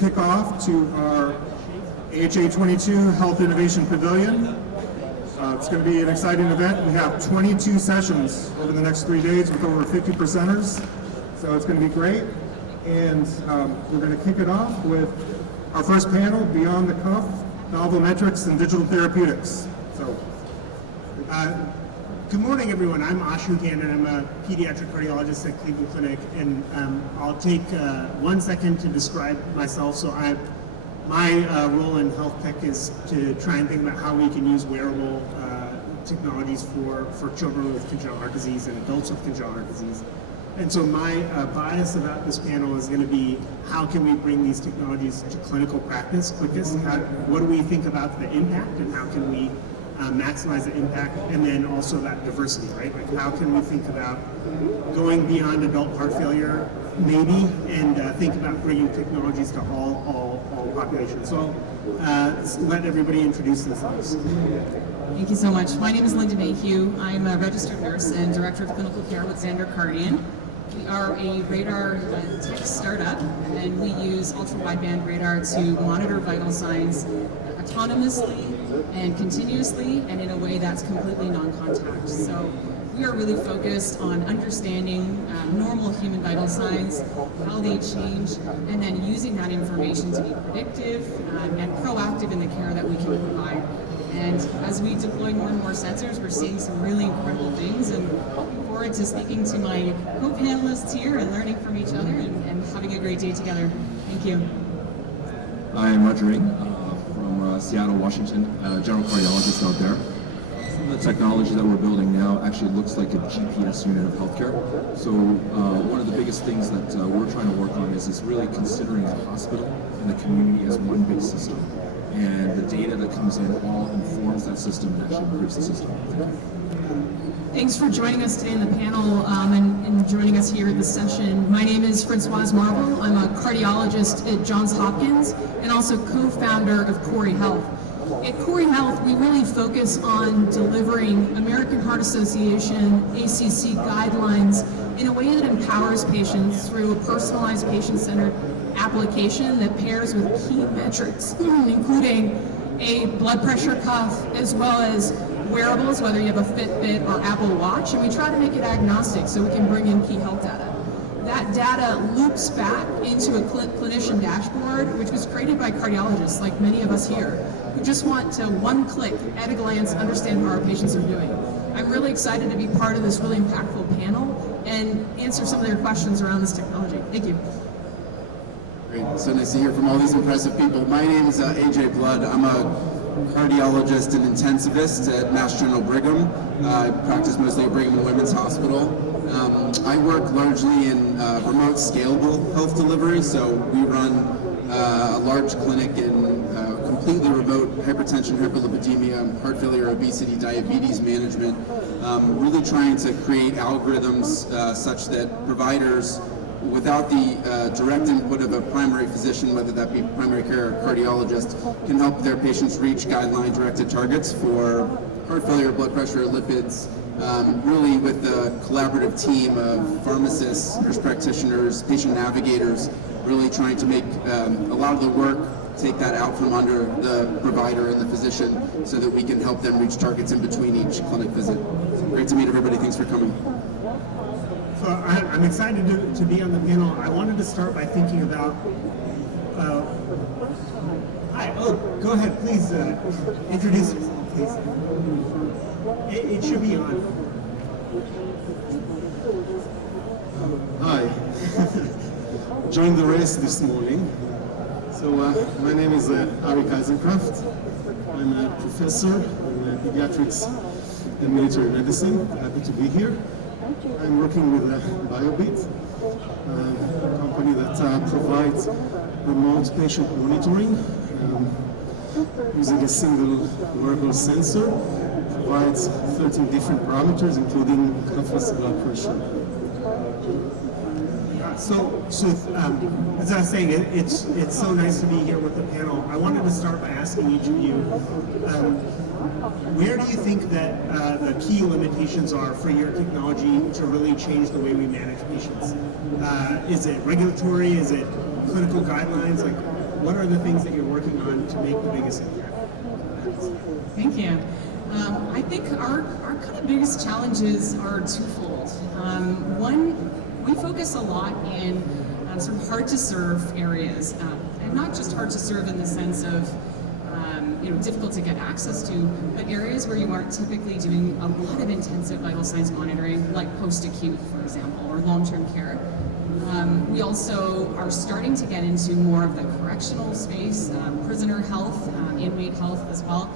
kick off to our AHA22 Health Innovation Pavilion. It's going to be an exciting event. We have 22 sessions over the next 3 days with over 50 presenters, so it's going to be great. And we're going to kick it off with our first panel, Beyond the Cuff, Novel Metrics and Digital Therapeutics. So, good morning, everyone. I'm Aashoo, and I'm a pediatric cardiologist at Cleveland Clinic, and I'll take 1 second to describe myself. So my role in health tech is to try and think about how we can use wearable technologies for children with congenital heart disease and adults with congenital heart disease. And so my bias about this panel is going to be how can we bring these technologies to clinical practice quickest? What do we think about the impact, and how can we maximize the impact, and then also that diversity, right? Like how can we think about going beyond adult heart failure, maybe, and think about bringing technologies to all populations. So let everybody introduce themselves. Thank you so much. My name is Linda Mayhue. I'm a registered nurse and director of clinical care with Xandar Kardian. We are a radar tech startup, and we use ultra-wideband radar to monitor vital signs autonomously and continuously, and in a way that's completely non-contact. So we are really focused on understanding normal human vital signs, how they change, and then using that information to be predictive and proactive in the care that we can provide. And as we deploy more and more sensors, we're seeing some really incredible things, and looking forward to speaking to my co-panelists here and learning from each other and having a great day together. Thank you. I'm Roger Ring from Seattle, Washington, general cardiologist out there. Some of the technology that we're building now actually looks like a GPS unit of healthcare. So one of the biggest things that we're trying to work on is really considering the hospital and the community as one big system. And the data that comes in all informs that system and actually improves the system. Thanks for joining us today in the panel and joining us here at the session. My name is Francoise. I'm a cardiologist at Johns Hopkins and also co-founder of Corey Health. At Corey Health, we really focus on delivering American Heart Association, ACC guidelines in a way that empowers patients through a personalized patient-centered application that pairs with key metrics, including a blood pressure cuff, as well as wearables, whether you have a Fitbit or Apple Watch, and we try to make it agnostic so we can bring in key health data. That data loops back into a clinician dashboard, which was created by cardiologists like many of us here, who just want to one click, at a glance, understand how our patients are doing. I'm really excited to be part of this really impactful panel and answer some of their questions around this technology. Thank you. Great, so nice to hear from all these impressive people. My name is AJ Blood. I'm a cardiologist and intensivist at Mass General Brigham. I practice mostly at Brigham and Women's Hospital. I work largely in remote scalable health delivery, so we run a large clinic in completely remote hypertension, hyperlipidemia, heart failure, obesity, diabetes management, really trying to create algorithms such that providers, without the direct input of a primary physician, whether that be primary care or cardiologist, can help their patients reach guideline-directed targets for heart failure, blood pressure, lipids, really with a collaborative team of pharmacists, nurse practitioners, patient navigators, really trying to make a lot of the work, take that out from under the provider and the physician so that we can help them reach targets in between each clinic visit. So great to meet everybody. Thanks for coming. So I'm excited to be on the panel. I wanted to start by thinking about, hi, go ahead, please introduce yourself, please. It should be on. Hi. Joined the race this morning. So my name is Arik Eisenkraft. I'm a professor in pediatrics and military medicine. Happy to be here. I'm working with BioBeat, a company that provides remote patient monitoring using a single wearable sensor. Provides 13 different parameters, including cuffless blood pressure. So as I was saying, it's so nice to be here with the panel. I wanted to start by asking each of you, where do you think that the key limitations are for your technology to really change the way we manage patients? Is it regulatory? Is it clinical guidelines? Like, what are the things that you're working on to make the biggest impact? Thank you. I think our kind of biggest challenges are twofold. One, we focus a lot in sort of hard to serve areas, and not just hard to serve in the sense of difficult to get access to, but areas where you aren't typically doing a lot of intensive vital signs monitoring, like post-acute, for example, or long-term care. We also are starting to get into more of the correctional space, prisoner health, inmate health as well,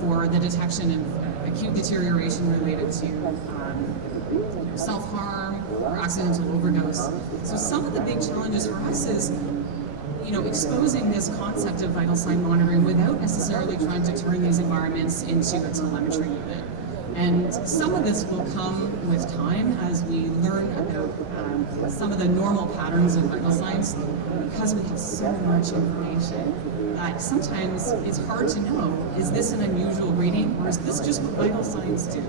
for the detection of acute deterioration related to self-harm or accidental overdose. So some of the big challenges for us is exposing this concept of vital sign monitoring without necessarily trying to turn these environments into a telemetry unit. And some of this will come with time as we learn about some of the normal patterns of vital signs, because we have so much information that sometimes it's hard to know, is this an unusual reading or is this just what vital signs do?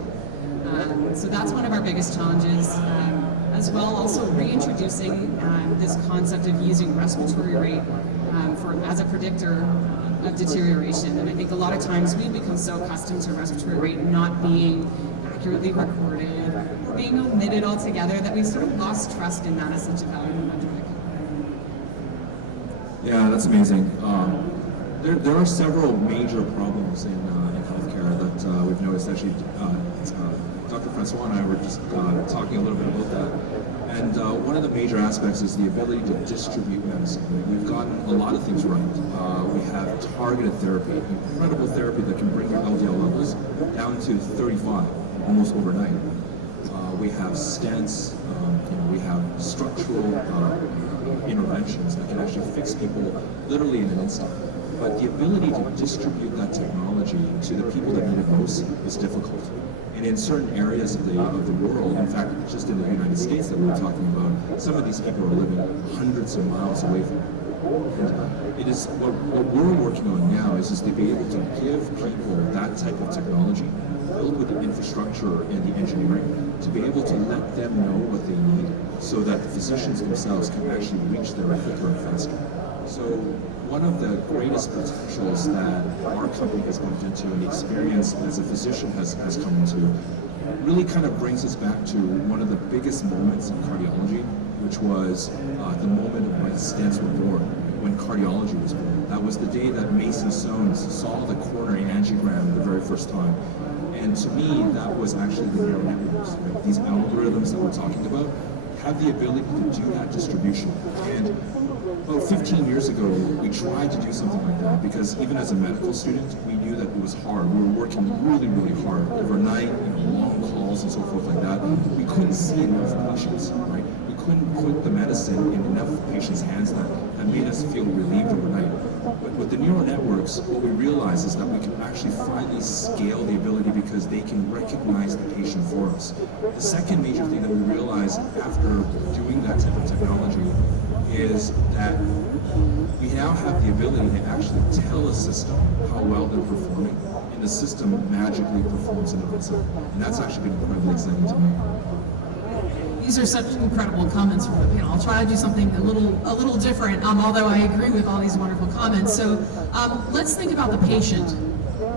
So that's one of our biggest challenges. As well, also reintroducing this concept of using respiratory rate as a predictor of deterioration. And I think a lot of times we've become so accustomed to respiratory rate not being accurately recorded or being omitted altogether that we've sort of lost trust in that as such a valuable metric. Yeah, that's amazing. There are several major problems in healthcare that we've noticed. Actually, Dr. Francoise and I were just talking a little bit about that. And one of the major aspects is the ability to distribute medicine. We've gotten a lot of things right. We have targeted therapy, incredible therapy that can bring your LDL levels down to 35 almost overnight. We have stents, we have structural interventions that can actually fix people literally in an instant. But the ability to distribute that technology to the people that need it most is difficult. And in certain areas of the world, in fact, just in the United States that we were talking about, some of these people are living hundreds of miles away from it. And it is what we're working on now is to be able to give people that type of technology, built with the infrastructure and the engineering, to be able to let them know what they need, so that the physicians themselves can actually reach there quicker and faster. So one of the greatest potentials that our company has moved into, and the experience as a physician has come into, really kind of brings us back to one of the biggest moments in cardiology, which was the moment of when stents were born, when cardiology was born. That was the day that Mason Soanes saw the coronary angiogram the very first time. And to me, that was actually the neural networks. Right? These algorithms that we're talking about have the ability to do that distribution. And about 15 years ago, we tried to do something like that because even as a medical student, we knew that it was hard. We were working really, really hard overnight, long calls and so forth like that. We couldn't see enough patients, right? We couldn't put the medicine in enough patients' hands that made us feel relieved overnight. But with the neural networks, what we realized is that we can actually finally scale the ability because they can recognize the patient for us. The second major thing that we realized after doing that type of technology is that we now have the ability to actually tell a system how well they're performing, and the system magically performs in of itself. And that's actually been incredibly exciting to me. These are such incredible comments from the panel. I'll try to do something a little different, although I agree with all these wonderful comments. So let's think about the patient.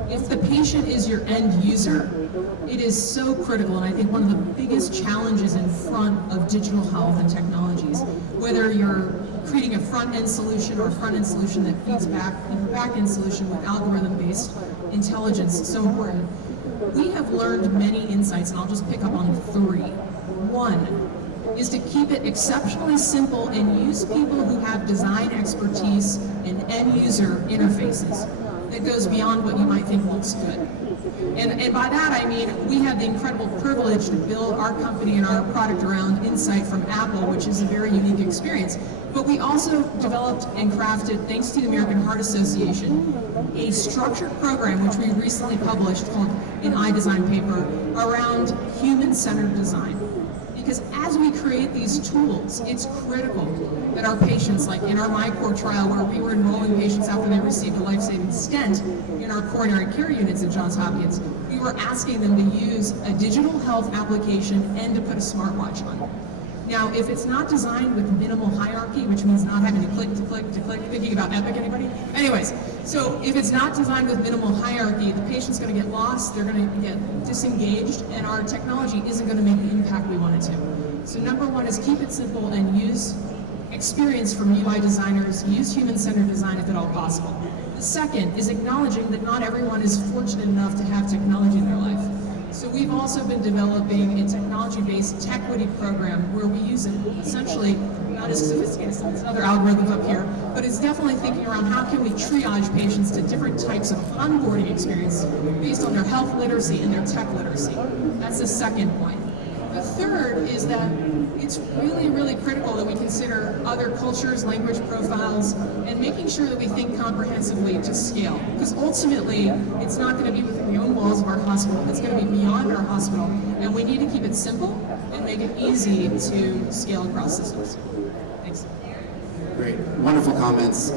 If the patient is your end user, it is so critical, and I think one of the biggest challenges in front of digital health and technologies, whether you're creating a front-end solution or a front-end solution that feeds back into a back-end solution with algorithm-based intelligence, is so important. We have learned many insights, and I'll just pick up on 3. One is to keep it exceptionally simple and use people who have design expertise and end-user interfaces that goes beyond what you might think looks good. And by that I mean we have the incredible privilege to build our company and our product around insight from Apple, which is a very unique experience. But we also developed and crafted, thanks to the American Heart Association, a structured program which we recently published called an iDesign paper around human-centered design. Because as we create these tools, it's critical that our patients, like in our MyCore trial where we were enrolling patients after they received a life-saving stent in our coronary care units at Johns Hopkins, we were asking them to use a digital health application and to put a smartwatch on. Now, if it's not designed with minimal hierarchy, which means not having to click to click to click, thinking about Epic, anybody? Anyways, so if it's not designed with minimal hierarchy, the patient's going to get lost, they're going to get disengaged, and our technology isn't going to make the impact we want it to. So number one is keep it simple and use experience from UI designers, use human-centered design if at all possible. The second is acknowledging that not everyone is fortunate enough to have technology in their life. So we've also been developing a technology-based TechWitty program where we use it essentially, not as sophisticated as some other algorithms up here, but it's definitely thinking around how can we triage patients to different types of onboarding experience based on their health literacy and their tech literacy. That's the second point. The third is that it's really, really critical that we consider other cultures, language profiles, and making sure that we think comprehensively to scale. Because ultimately, it's not going to be within the own walls of our hospital, it's going to be beyond our hospital, and we need to keep it simple and make it easy to scale across systems. Thanks. Great, wonderful comments.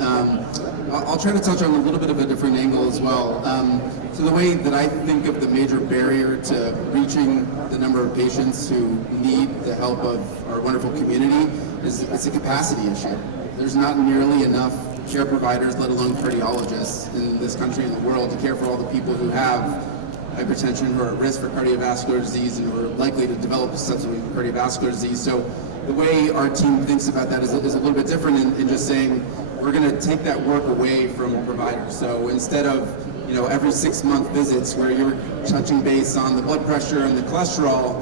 I'll try to touch on a little bit of a different angle as well. So the way that I think of the major barrier to reaching the number of patients who need the help of our wonderful community is it's a capacity issue. There's not nearly enough care providers, let alone cardiologists, in this country and the world to care for all the people who have hypertension, who are at risk for cardiovascular disease, and who are likely to develop subsequent cardiovascular disease. So the way our team thinks about that is a little bit different in just saying we're going to take that work away from providers. So instead of every 6-month visits where you're touching base on the blood pressure and the cholesterol,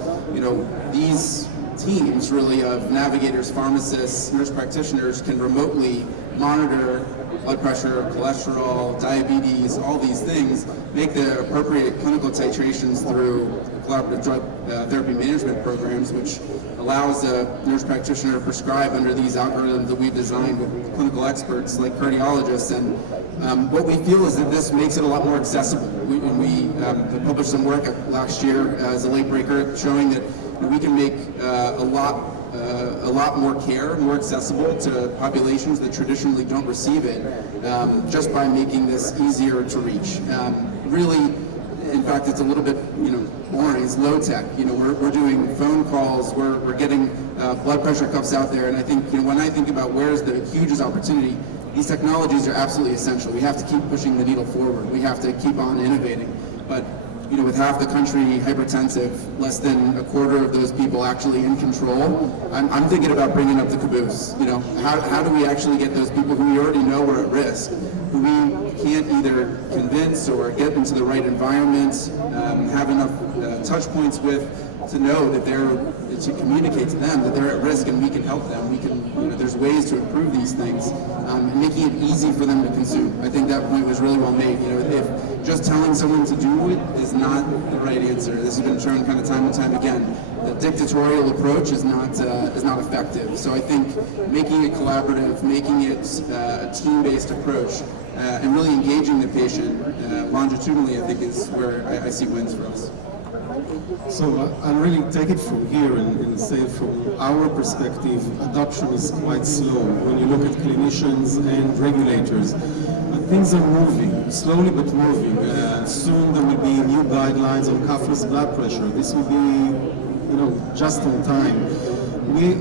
these teams really of navigators, pharmacists, nurse practitioners can remotely monitor blood pressure, cholesterol, diabetes, all these things, make the appropriate clinical titrations through collaborative drug therapy management programs, which allows a nurse practitioner to prescribe under these algorithms that we've designed with clinical experts like cardiologists. And what we feel is that this makes it a lot more accessible. We published some work last year as a late breaker showing that we can make a lot more care more accessible to populations that traditionally don't receive it, just by making this easier to reach. Really, in fact, it's a little bit boring. It's low tech. We're doing phone calls. We're getting blood pressure cuffs out there. And I think when I think about where's the hugest opportunity, these technologies are absolutely essential. We have to keep pushing the needle forward. We have to keep on innovating. But with half the country hypertensive, less than a quarter of those people actually in control, I'm thinking about bringing up the caboose. How do we actually get those people who we already know are at risk, who we can't either convince or get into the right environment, have enough touch points with, to know that to communicate to them that they're at risk and we can help them. We can, there's ways to improve these things, and making it easy for them to consume. I think that point was really well made. If just telling someone to do it is not the right answer. This has been shown kind of time and time again. The dictatorial approach is not effective. So I think making it collaborative, making it a team-based approach, and really engaging the patient longitudinally, I think is where I see wins for us. So I'll really take it from here and say from our perspective, adoption is quite slow when you look at clinicians and regulators. But things are moving, slowly but moving. Soon there will be new guidelines on cuffless blood pressure. This will be, just on time. We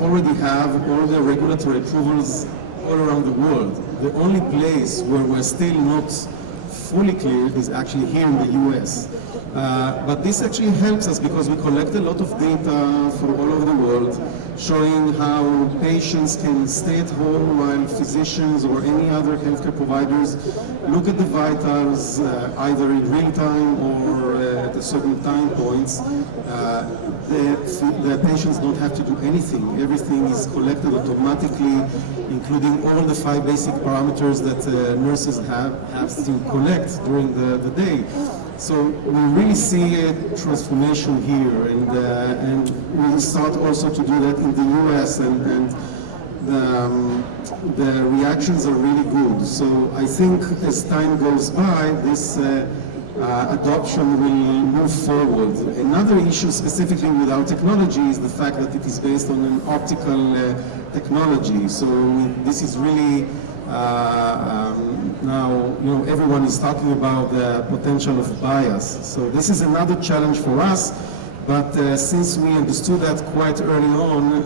already have all the regulatory approvals all around the world. The only place where we're still not fully cleared is actually here in the US. But this actually helps us because we collect a lot of data from all over the world showing how patients can stay at home while physicians or any other healthcare providers look at the vitals either in real time or at a certain time points. The patients don't have to do anything. Everything is collected automatically, including all the 5 basic parameters that nurses have to collect during the day. So we really see a transformation here, and we start also to do that in the US, and the reactions are really good. So I think as time goes by, this adoption will move forward. Another issue specifically with our technology is the fact that it is based on an optical technology. So this is really now, everyone is talking about the potential of bias. So this is another challenge for us But since we understood that quite early on,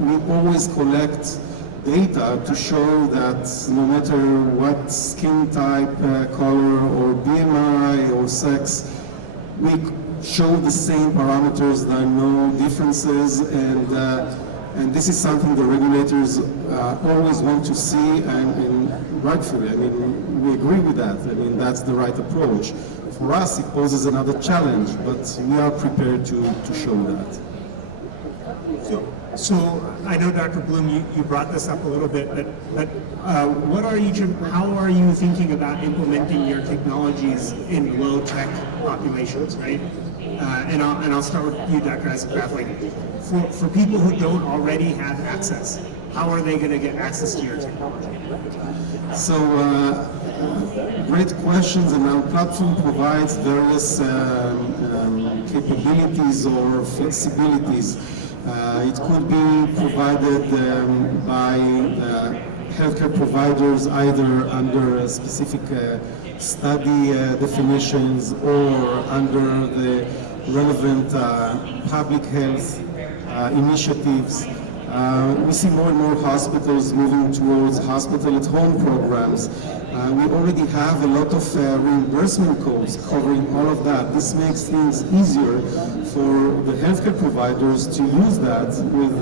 we always collect data to show that no matter what skin type, color, or BMI, or sex, we show the same parameters, there are no differences, and this is something the regulators always want to see, and rightfully, I mean, we agree with that. I mean, that's the right approach. For us, it poses another challenge, but we are prepared to show that. So I know, Dr. Bloom, you brought this up a little bit, but how are you thinking about implementing your technologies in low-tech populations, right? And I'll start with you, Dr. Eisenkraft. Like, for people who don't already have access, how are they going to get access to your technology? So, great questions, and our platform provides various capabilities or flexibilities. It could be provided by healthcare providers either under specific study definitions or under the relevant public health initiatives. We see more and more hospitals moving towards hospital-at-home programs. We already have a lot of reimbursement codes covering all of that. This makes things easier for the healthcare providers to use that with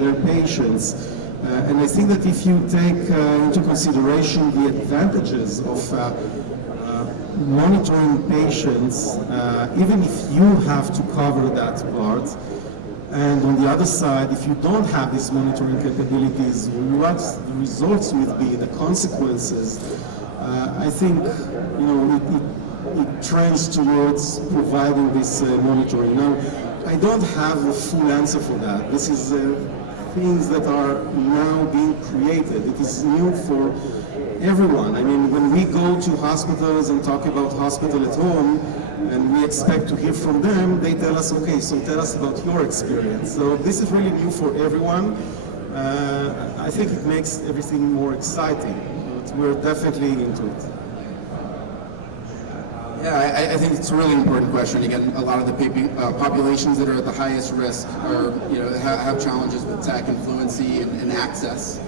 their patients. And I think that if you take into consideration the advantages of monitoring patients, even if you have to cover that part, and on the other side, if you don't have these monitoring capabilities, what the results would be, the consequences, I think it trends towards providing this monitoring. Now, I don't have a full answer for that. This is things that are now being created. It is new for everyone. I mean, when we go to hospitals and talk about hospital at home, and we expect to hear from them, they tell us, okay, so tell us about your experience. So this is really new for everyone. I think it makes everything more exciting. But we're definitely into it. Yeah, I think it's a really important question. Again, a lot of the populations that are at the highest risk are, have challenges with tech and fluency and access.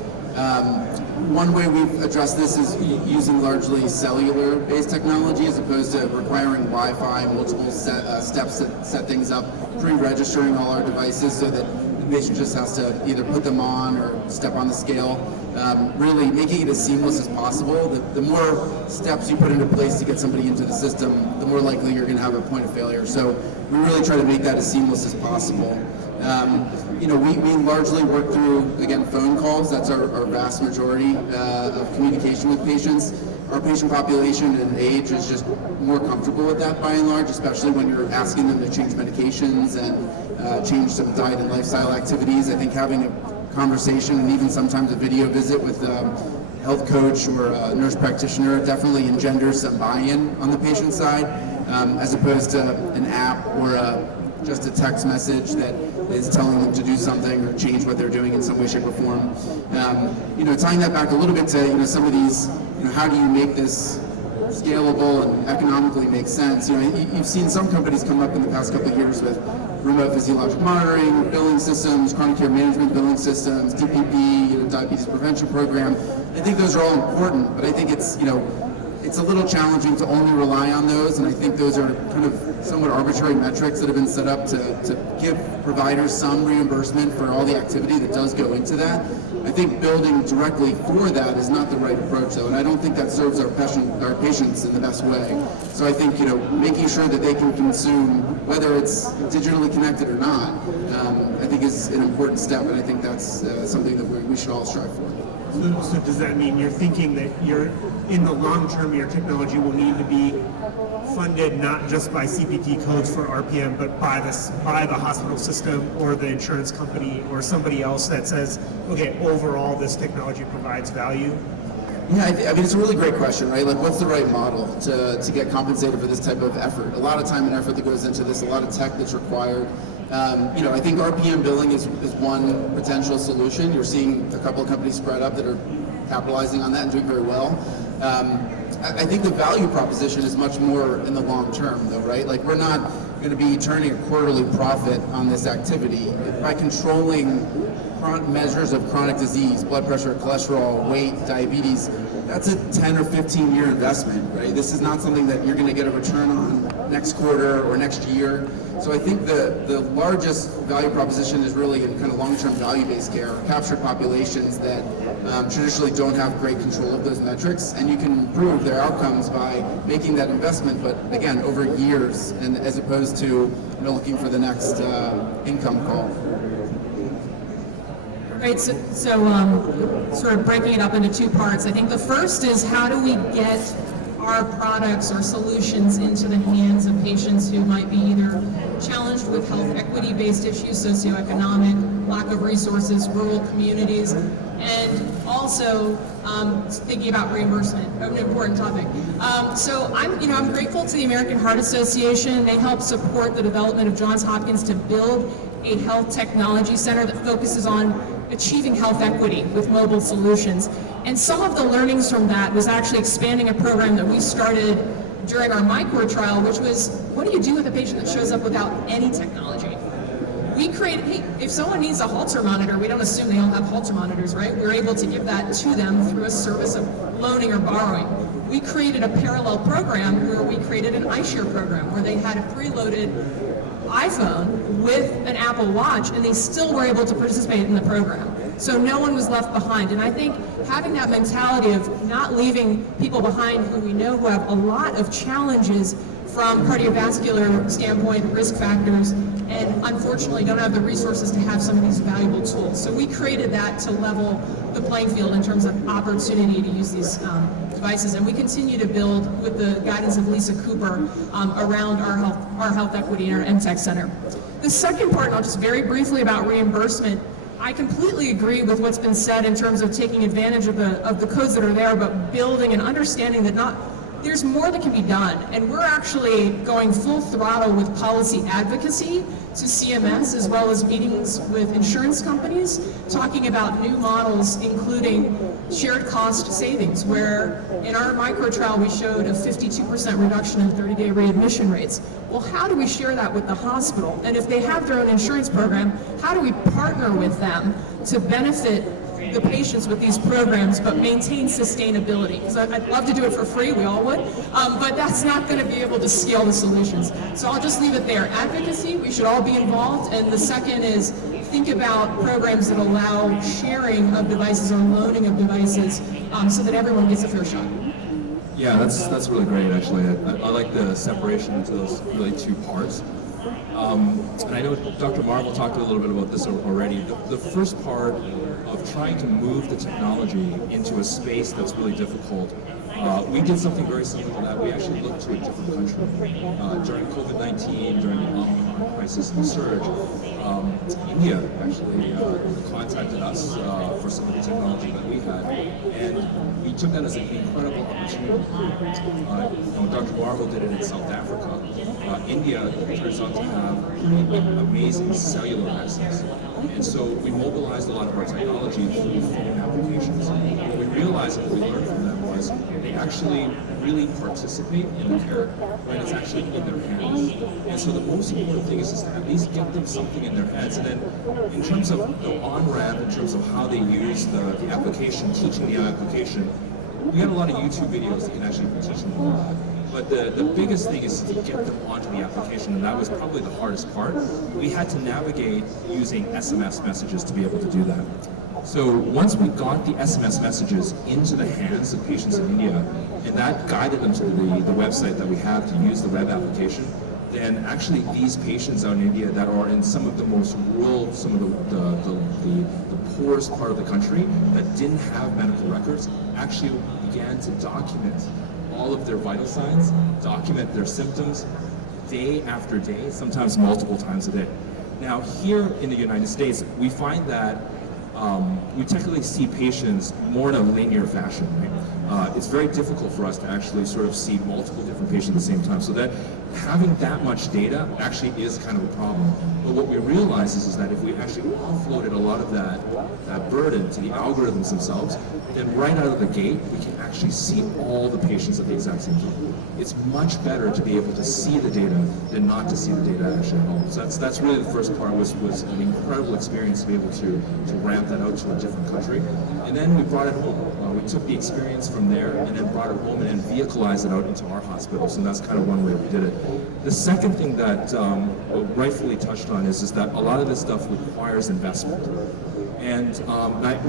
One way we've addressed this is using largely cellular-based technology as opposed to requiring Wi-Fi, multiple steps that set things up, pre-registering all our devices so that the patient just has to either put them on or step on the scale. Really making it as seamless as possible. The more steps you put into place to get somebody into the system, the more likely you're going to have a point of failure. So we really try to make that as seamless as possible. We largely work through, again, phone calls. That's our vast majority of communication with patients. Our patient population and age is just more comfortable with that by and large, especially when you're asking them to change medications and change some diet and lifestyle activities. I think having a conversation and even sometimes a video visit with a health coach or a nurse practitioner definitely engenders some buy-in on the patient side, as opposed to an app or just a text message that is telling them to do something or change what they're doing in some way, shape, or form. Tying that back a little bit to some of these, how do you make this scalable and economically make sense? You've seen some companies come up in the past couple of years with remote physiologic monitoring, billing systems, chronic care management billing systems, DPP, diabetes prevention program. I think those are all important, but I think it's a little challenging to only rely on those, and I think those are kind of somewhat arbitrary metrics that have been set up to give providers some reimbursement for all the activity that does go into that. I think building directly for that is not the right approach, though, and I don't think that serves our patients in the best way. So I think making sure that they can consume, whether it's digitally connected or not, I think is an important step, and I think that's something that we should all strive for. So does that mean you're thinking that in the long term, your technology will need to be funded not just by CPT codes for RPM, but by the hospital system or the insurance company or somebody else that says, okay, overall this technology provides value? Yeah, I mean, it's a really great question, right? Like, what's the right model to get compensated for this type of effort? A lot of time and effort that goes into this, a lot of tech that's required. I think RPM billing is one potential solution. You're seeing a couple of companies spread up that are capitalizing on that and doing very well. I think the value proposition is much more in the long term, though, right? Like, we're not going to be turning a quarterly profit on this activity by controlling measures of chronic disease, blood pressure, cholesterol, weight, diabetes. That's a 10 or 15 year investment, right? This is not something that you're going to get a return on next quarter or next year. So I think the largest value proposition is really in kind of long-term value-based care, captured populations that traditionally don't have great control of those metrics, and you can improve their outcomes by making that investment, but again, over years, and as opposed to looking for the next income call. Right, so sort of breaking it up into two parts. I think the first is how do we get our products or solutions into the hands of patients who might be either challenged with health equity-based issues, socioeconomic, lack of resources, rural communities, and also thinking about reimbursement, an important topic. So I'm grateful to the American Heart Association. They help support the development of Johns Hopkins to build a health technology center that focuses on achieving health equity with mobile solutions. And some of the learnings from that was actually expanding a program that we started during our micro trial, which was, what do you do with a patient that shows up without any technology? We created, hey, if someone needs a Holter monitor, we don't assume they all have Holter monitors, right? We're able to give that to them through a service of loaning or borrowing. We created a parallel program where we created an iShare program where they had a preloaded iPhone with an Apple Watch, and they still were able to participate in the program. So no one was left behind. And I think having that mentality of not leaving people behind who we know who have a lot of challenges from cardiovascular standpoint, risk factors, and unfortunately don't have the resources to have some of these valuable tools. So we created that to level the playing field in terms of opportunity to use these devices, and we continue to build with the guidance of Lisa Cooper around our health equity and our MTech Center. The second part, and I'll just very briefly about reimbursement, I completely agree with what's been said in terms of taking advantage of the codes that are there, but building and understanding that there's more that can be done. And we're actually going full throttle with policy advocacy to CMS, as well as meetings with insurance companies, talking about new models, including shared cost savings, where in our micro trial we showed a 52% reduction in 30-day readmission rates. Well, how do we share that with the hospital? And if they have their own insurance program, how do we partner with them to benefit the patients with these programs, but maintain sustainability? Because I'd love to do it for free, we all would, but that's not going to be able to scale the solutions. So I'll just leave it there. Advocacy, we should all be involved, and the second is think about programs that allow sharing of devices or loaning of devices so that everyone gets a fair shot. Yeah, that's really great, actually. I like the separation into those really two parts. And I know Dr. Marvel talked a little bit about this already. The first part of trying to move the technology into a space that's really difficult, we did something very similar to that. We actually looked to a different country. During COVID-19, during the Omicron crisis and surge, India actually contacted us for some of the technology that we had, and we took that as an incredible opportunity. When Dr. Marvel did it in South Africa, India turns out to have amazing cellular access. And so we mobilized a lot of our technology through phone applications. What we realized and what we learned from them was they actually really participate in the care when it's actually in their hands. And so the most important thing is to at least get them something in their heads. And then in terms of the on-ramp, in terms of how they use the application, teaching the application, we got a lot of YouTube videos that can actually teach them all that. But the biggest thing is to get them onto the application, and that was probably the hardest part. We had to navigate using SMS messages to be able to do that. So once we got the SMS messages into the hands of patients in India, and that guided them to the website that we have to use the web application, then actually these patients out in India that are in some of the most rural, some of the poorest part of the country that didn't have medical records, actually began to document all of their vital signs, document their symptoms day after day, sometimes multiple times a day. Now here in the United States, we find that we technically see patients more in a linear fashion, right? It's very difficult for us to actually sort of see multiple different patients at the same time, so that having that much data actually is kind of a problem. But what we realized is that if we actually offloaded a lot of that burden to the algorithms themselves, then right out of the gate, we can actually see all the patients at the exact same time. It's much better to be able to see the data than not to see the data actually at all. So that's really the first part was an incredible experience to be able to ramp that out to a different country. And then we brought it home. We took the experience from there and then brought it home and then vehiclealized it out into our hospitals, and that's kind of one way we did it. The second thing that rightfully touched on is that a lot of this stuff requires investment. And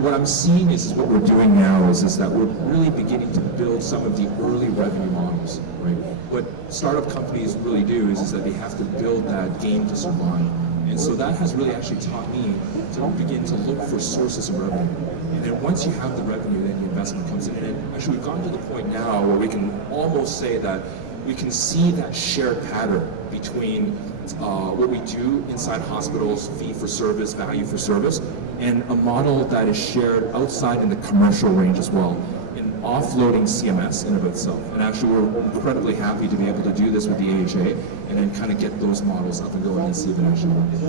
what I'm seeing is what we're doing now is that we're really beginning to build some of the early revenue models, right? What startup companies really do is that they have to build that game to survive. And so that has really actually taught me to begin to look for sources of revenue. And then once you have the revenue, then the investment comes in. And actually we've gotten to the point now where we can almost say that we can see that shared pattern between what we do inside hospitals, fee for service, value for service, and a model that is shared outside in the commercial range as well, in offloading CMS in of itself. And actually we're incredibly happy to be able to do this with the AHA and then kind of get those models up and going and see if it actually works.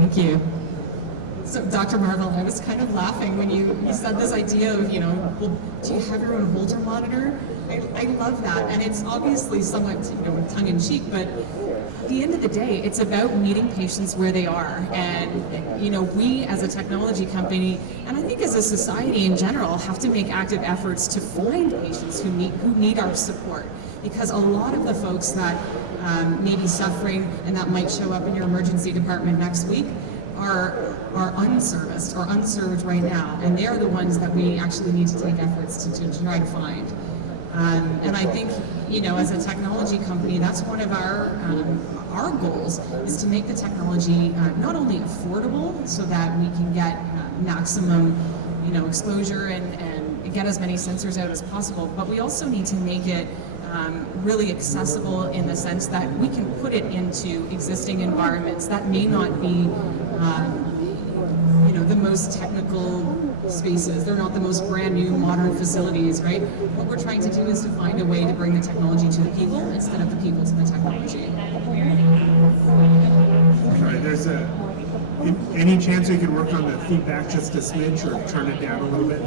Thank you. So, Dr. Marvel, I was kind of laughing when you said this idea of, well, do you have your own Holter monitor? I love that, and it's obviously somewhat, tongue-in-cheek, but at the end of the day, it's about meeting patients where they are. And, we as a technology company, and I think as a society in general, have to make active efforts to find patients who need our support. Because a lot of the folks that may be suffering and that might show up in your emergency department next week are unserviced or unserved right now, and they're the ones that we actually need to take efforts to try to find. And I think, as a technology company, that's one of our goals is to make the technology not only affordable so that we can get maximum, exposure and get as many sensors out as possible, but we also need to make it really accessible in the sense that we can put it into existing environments that may not be the most technical spaces. They're not the most brand new modern facilities, right? What we're trying to do is to find a way to bring the technology to the people instead of the people to the technology. Sorry, there's any chance we can work on the feedback just a smidge or turn it down a little bit?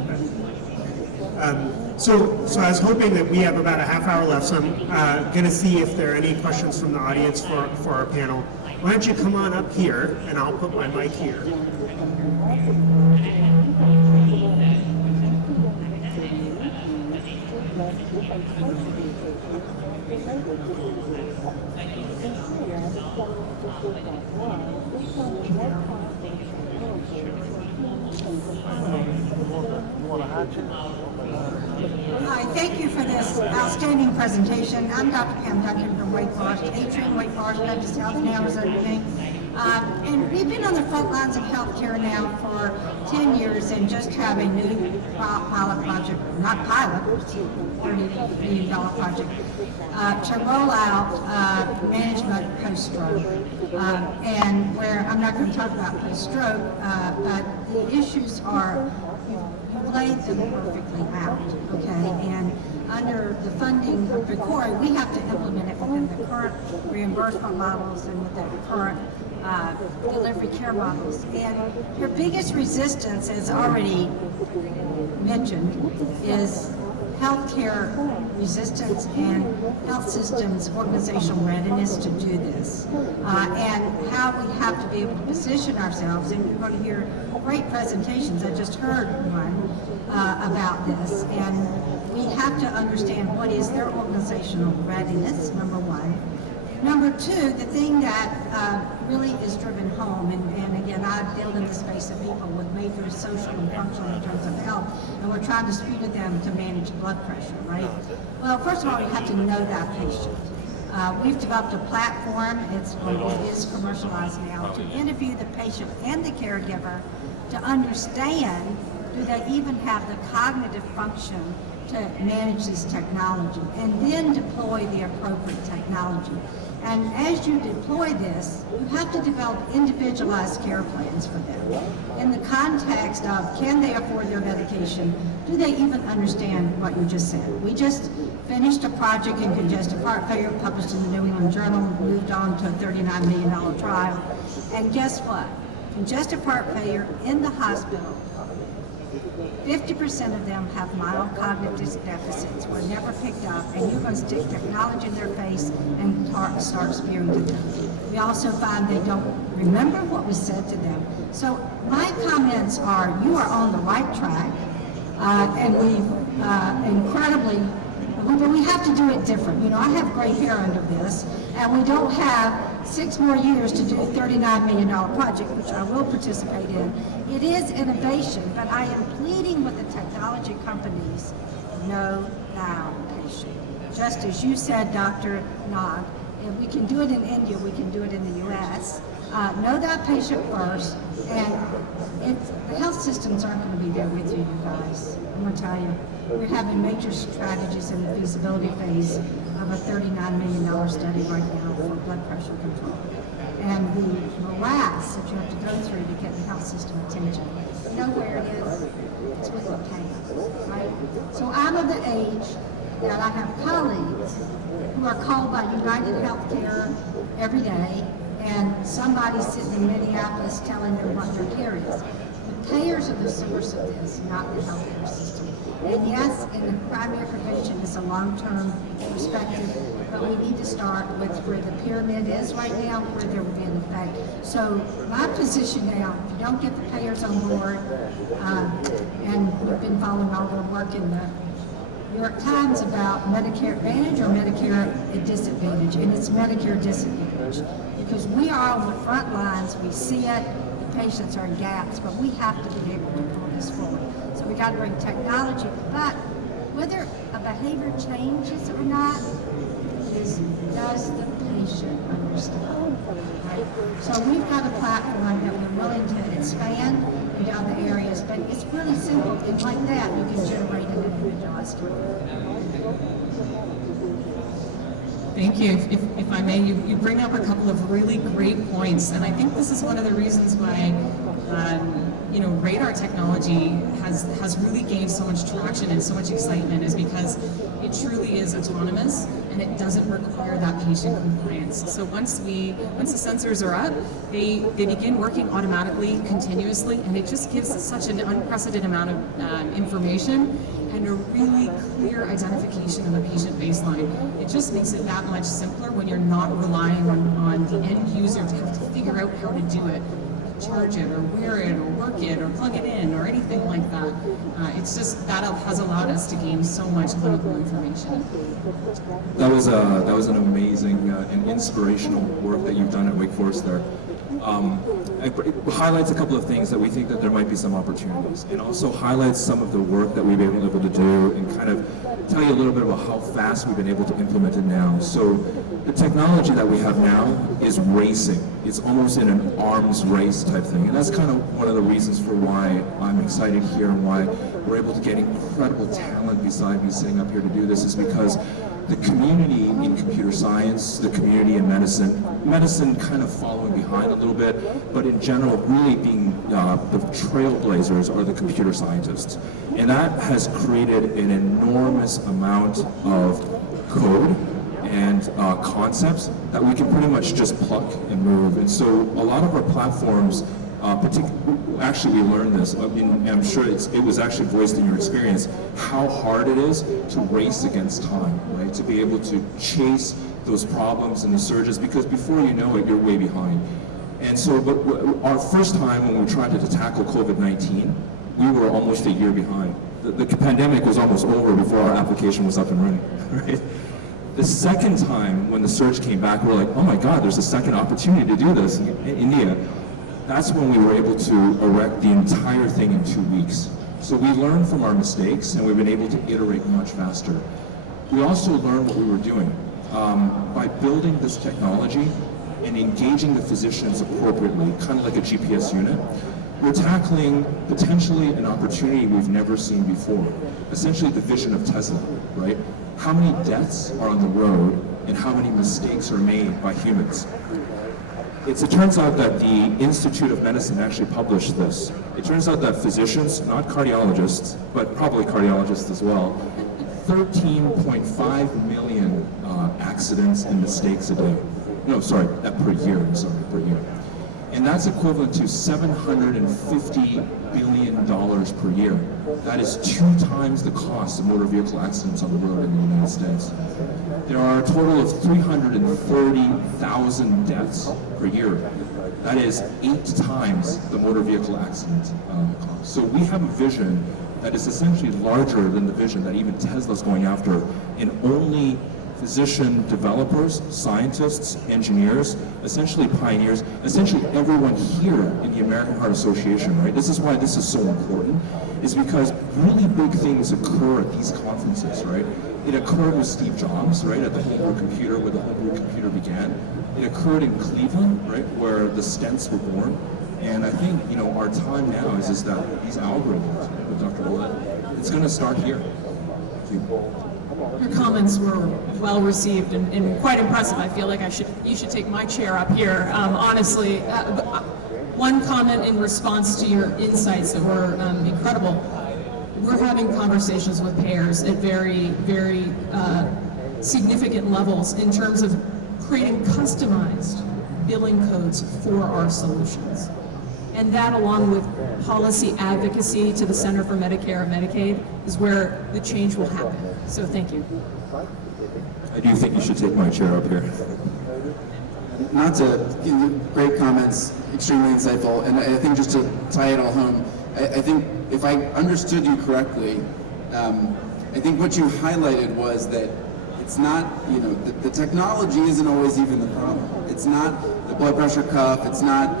So I was hoping that we have about a half hour left, so I'm going to see if there are any questions from the audience for our panel. Why don't you come on up here, and I'll put my mic here. Hi, thank you for this outstanding presentation. I'm Dr. Pam Duncan from Wake Forest, Atrium, Wake Forest, Baptist Health, now Arizona. And we've been on the front lines of healthcare now for 10 years and just have a new pilot project, not pilot, $30 million project, to roll out management post-stroke. And where I'm not going to talk about post-stroke, but the issues are, you laid them perfectly out, okay? And under the funding of PCORI, we have to implement it within the current reimbursement models and within the current delivery care models. And your biggest resistance, as already mentioned, is healthcare resistance and health systems organizational readiness to do this. And how we have to be able to position ourselves, and you're going to hear great presentations. I just heard one about this, and we have to understand what is their organizational readiness, number one. Number two, the thing that really is driven home, and again, I've dealt in the space of people with major social and functional in terms of health, and we're trying to speak to them to manage blood pressure, right? Well, first of all, you have to know that patient. We've developed a platform, it is commercialized now, to interview the patient and the caregiver to understand, do they even have the cognitive function to manage this technology, and then deploy the appropriate technology. And as you deploy this, you have to develop individualized care plans for them in the context of, can they afford their medication? Do they even understand what you just said? We just finished a project in congestive heart failure, published in the New England Journal, moved on to a $39 million trial. And guess what? Congestive heart failure in the hospital, 50% of them have mild cognitive deficits, were never picked up, and you're going to stick technology in their face and start spewing to them. We also find they don't remember what was said to them. So my comments are, you are on the right track, and we have to do it different. You know, I have gray hair under this, and we don't have 6 more years to do a $39 million project, which I will participate in. It is innovation, but I am pleading with the technology companies, know thou patient. Just as you said, Dr. Nag, if we can do it in India, we can do it in the US. Know that patient first, and the health systems aren't going to be there with you, you guys. I'm going to tell you, we're having major strategies in the feasibility phase of a $39 million study right now for blood pressure control. And the morass that you have to go through to get the health system attention, you know where it is? It's with the pain, right? So I'm of the age that I have colleagues who are called by United Healthcare every day, and somebody sitting in Minneapolis telling them what their care is. The payers are the source of this, not the healthcare system. And yes, in the primary prevention is a long-term perspective, but we need to start with where the pyramid is right now, where there will be an effect. So my position now, if you don't get the payers on board, and we've been following all the work in the New York Times about Medicare Advantage or Medicare Disadvantage, and it's Medicare Disadvantage. Because we are on the front lines, we see it, the patients are in gaps, but we have to be able to pull this forward. So we got to bring technology, but whether a behavior changes or not, is does the patient understand? Right? So we've got a platform that we're willing to expand in other areas, but it's really simple. And like that, you can generate an individualized care. Thank you. If I may, you bring up a couple of really great points, and I think this is one of the reasons why radar technology has really gained so much traction and so much excitement, is because it truly is autonomous and it doesn't require that patient compliance. So once the sensors are up, they begin working automatically, continuously, and it just gives such an unprecedented amount of information and a really clear identification of a patient baseline. It just makes it that much simpler when you're not relying on the end user to have to figure out how to do it, charge it or wear it or work it or plug it in or anything like that. It's just that has allowed us to gain so much clinical information. That was an amazing and inspirational work that you've done at Wake Forest there. It highlights a couple of things that we think that there might be some opportunities, and also highlights some of the work that we've been able to do, and kind of tell you a little bit about how fast we've been able to implement it now. So the technology that we have now is racing. It's almost in an arms race type thing, and that's kind of one of the reasons for why I'm excited here and why we're able to get incredible talent beside me sitting up here to do this, is because the community in computer science, the community in medicine kind of following behind a little bit, but in general really being the trailblazers are the computer scientists. And that has created an enormous amount of code and concepts that we can pretty much just pluck and move. And so a lot of our platforms, actually we learned this, and I'm sure it was actually voiced in your experience, how hard it is to race against time, right? To be able to chase those problems and the surges, because before you know it, you're way behind. And so, but our first time when we tried to tackle COVID-19, we were almost a year behind. The pandemic was almost over before our application was up and running, right? The second time when the surge came back, we're like, oh my God, there's a second opportunity to do this in India. That's when we were able to erect the entire thing in 2 weeks. So we learned from our mistakes, and we've been able to iterate much faster. We also learned what we were doing. By building this technology and engaging the physicians appropriately, kind of like a GPS unit, we're tackling potentially an opportunity we've never seen before. Essentially the vision of Tesla, right? How many deaths are on the road and how many mistakes are made by humans? It turns out that the Institute of Medicine actually published this. It turns out that physicians, not cardiologists, but probably cardiologists as well, 13.5 million accidents and mistakes a day. No, sorry, per year. Per year. And that's equivalent to $750 billion per year. That is 2 times the cost of motor vehicle accidents on the road in the United States. There are a total of 330,000 deaths per year. That is 8 times the motor vehicle accident cost. So we have a vision that is essentially larger than the vision that even Tesla's going after, and only physician developers, scientists, engineers, essentially pioneers, essentially everyone here in the American Heart Association, right? This is why this is so important, is because really big things occur at these conferences, right? It occurred with Steve Jobs, right, at the homebrew computer, where the homebrew computer began. It occurred in Cleveland, right, where the stents were born. And I think, our time now is that these algorithms, with Dr. Blood, it's going to start here. Your comments were well received and quite impressive. I feel like you should take my chair up here. Honestly, one comment in response to your insights that were incredible. We're having conversations with payers at very, very significant levels in terms of creating customized billing codes for our solutions. And that, along with policy advocacy to the Center for Medicare and Medicaid, is where the change will happen. So thank you. I do think you should take my chair up here. Great comments, extremely insightful, and I think just to tie it all home, I think if I understood you correctly, I think what you highlighted was that it's not, the technology isn't always even the problem. It's not the blood pressure cuff, it's not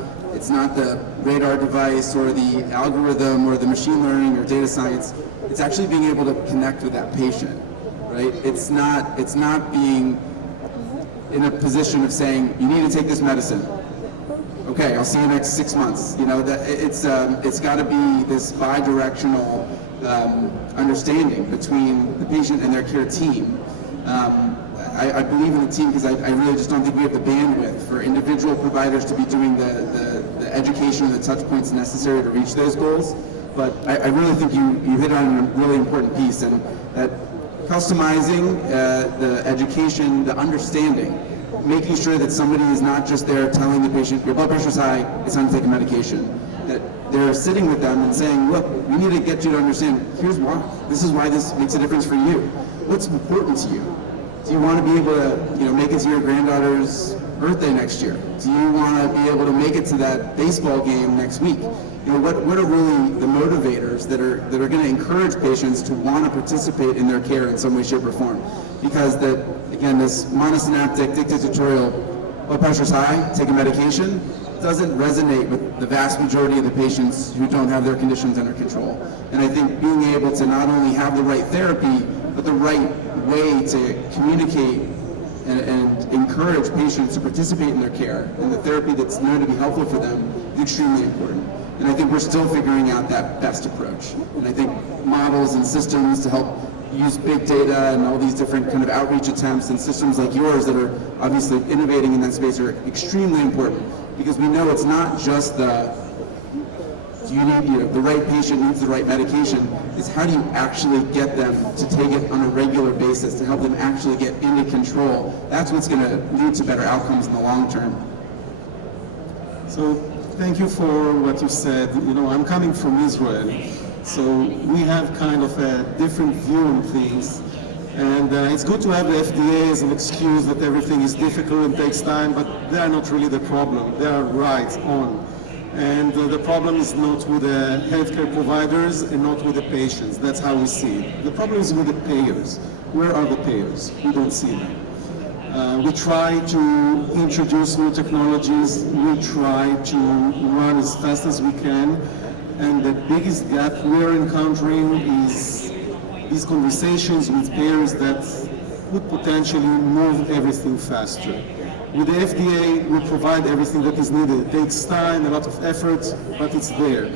the radar device or the algorithm or the machine learning or data science. It's actually being able to connect with that patient, right? It's not being in a position of saying, you need to take this medicine. Okay, I'll see you next 6 months. It's got to be this bi-directional understanding between the patient and their care team. I believe in the team because I really just don't think we have the bandwidth for individual providers to be doing the education and the touch points necessary to reach those goals. But I really think you hit on a really important piece, and that customizing the education, the understanding, making sure that somebody is not just there telling the patient, your blood pressure's high, it's time to take a medication. That they're sitting with them and saying, look, we need to get you to understand, here's why. This is why this makes a difference for you. What's important to you? Do you want to be able to, make it to your granddaughter's birthday next year? Do you want to be able to make it to that baseball game next week? What are really the motivators that are going to encourage patients to want to participate in their care in some way, shape, or form? Because this monosynaptic dictatorial blood pressure's high, take a medication, doesn't resonate with the vast majority of the patients who don't have their conditions under control. And I think being able to not only have the right therapy, but the right way to communicate and encourage patients to participate in their care and the therapy that's known to be helpful for them is extremely important. And I think we're still figuring out that best approach. And I think models and systems to help use big data and all these different kind of outreach attempts and systems like yours that are obviously innovating in that space are extremely important, because we know it's not just the right patient needs the right medication. It's how do you actually get them to take it on a regular basis to help them actually get into control. That's what's going to lead to better outcomes in the long term. So thank you for what you said. I'm coming from Israel, so we have kind of a different view on things. And it's good to have the FDA as an excuse that everything is difficult and takes time, but they are not really the problem. They are right on. And the problem is not with the healthcare providers and not with the patients. That's how we see it. The problem is with the payers. Where are the payers? We don't see them. We try to introduce new technologies. We try to run as fast as we can. And the biggest gap we're encountering is these conversations with payers that would potentially move everything faster. With the FDA, we provide everything that is needed. It takes time, a lot of effort, but it's there.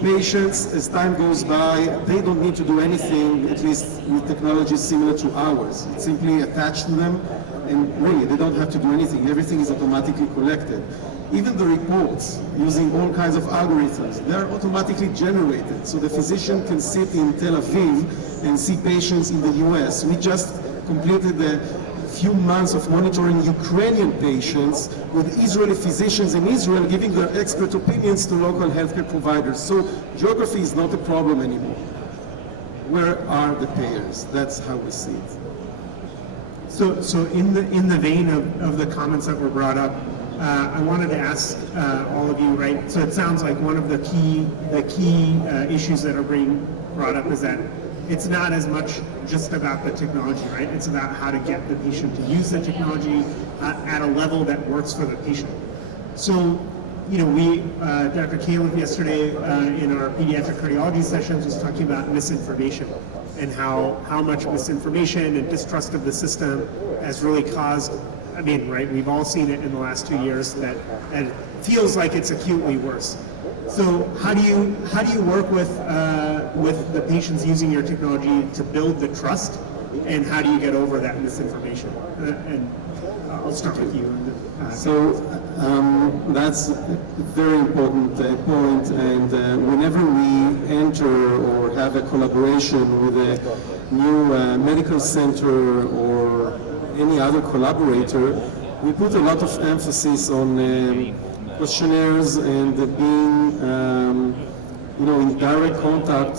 Patients, as time goes by, they don't need to do anything, at least with technologies similar to ours. It's simply attached to them, and really, they don't have to do anything. Everything is automatically collected. Even the reports, using all kinds of algorithms, they're automatically generated. So the physician can sit in Tel Aviv and see patients in the US. We just completed a few months of monitoring Ukrainian patients with Israeli physicians in Israel giving their expert opinions to local healthcare providers. So geography is not a problem anymore. Where are the payers? That's how we see it. So in the vein of the comments that were brought up, I wanted to ask all of you, right? So it sounds like one of the key issues that are being brought up is that it's not as much just about the technology, right? It's about how to get the patient to use the technology at a level that works for the patient. So, you know, Dr. Caleb yesterday in our pediatric cardiology sessions was talking about misinformation and how much misinformation and distrust of the system has really caused, I mean, right, we've all seen it in the last 2 years that, and it feels like it's acutely worse. So how do you work with the patients using your technology to build the trust, and how do you get over that misinformation? And I'll start with you. That's a very important point, and whenever we enter or have a collaboration with a new medical center or any other collaborator, we put a lot of emphasis on questionnaires and being, you know, in direct contact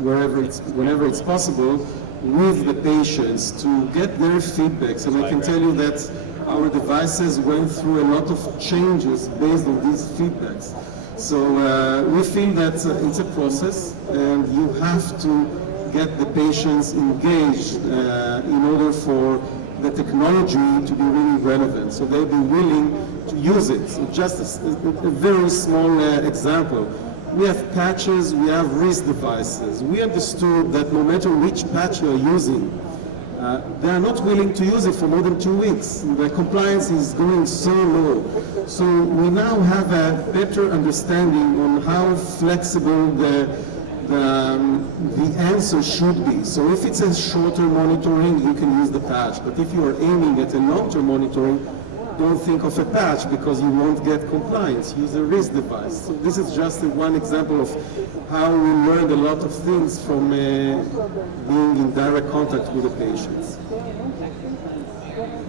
whenever it's possible with the patients to get their feedbacks. And I can tell you that our devices went through a lot of changes based on these feedbacks. So we feel that it's a process, and you have to get the patients engaged in order for the technology to be really relevant, so they'll be willing to use it. So just a very small example. We have patches, we have wrist devices. We understood that no matter which patch you're using, they are not willing to use it for more than 2 weeks. The compliance is going so low. So we now have a better understanding on how flexible the answer should be. So if it's a shorter monitoring, you can use the patch. But if you are aiming at a long-term monitoring, don't think of a patch because you won't get compliance. Use a wrist device. So this is just one example of how we learned a lot of things from being in direct contact with the patients.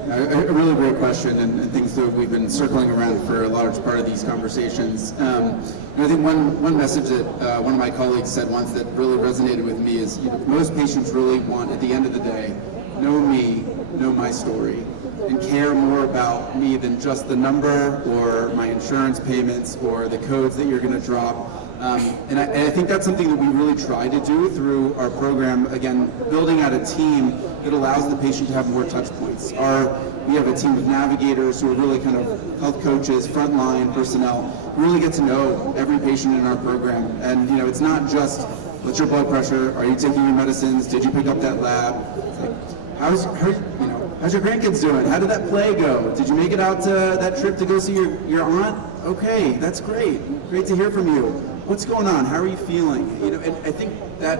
A really great question, and things that we've been circling around for a large part of these conversations. And I think one message that one of my colleagues said once that really resonated with me is, you know, most patients really want, at the end of the day, know me, know my story, and care more about me than just the number or my insurance payments or the codes that you're going to drop. And I think that's something that we really try to do through our program, again, building out a team that allows the patient to have more touch points. We have a team of navigators who are really kind of health coaches, frontline personnel, who really get to know every patient in our program. And, you know, it's not just, what's your blood pressure? Are you taking your medicines? Did you pick up that lab? It's like, how's your grandkids doing? How did that play go? Did you make it out to that trip to go see your aunt? Okay, that's great. Great to hear from you. What's going on? How are you feeling? You know, and I think that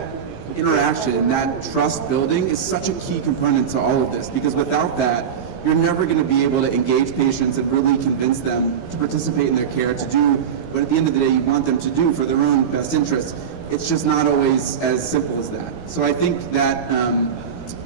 interaction, that trust building is such a key component to all of this, because without that, you're never going to be able to engage patients and really convince them to participate in their care, to do what at the end of the day you want them to do for their own best interests. It's just not always as simple as that. So I think that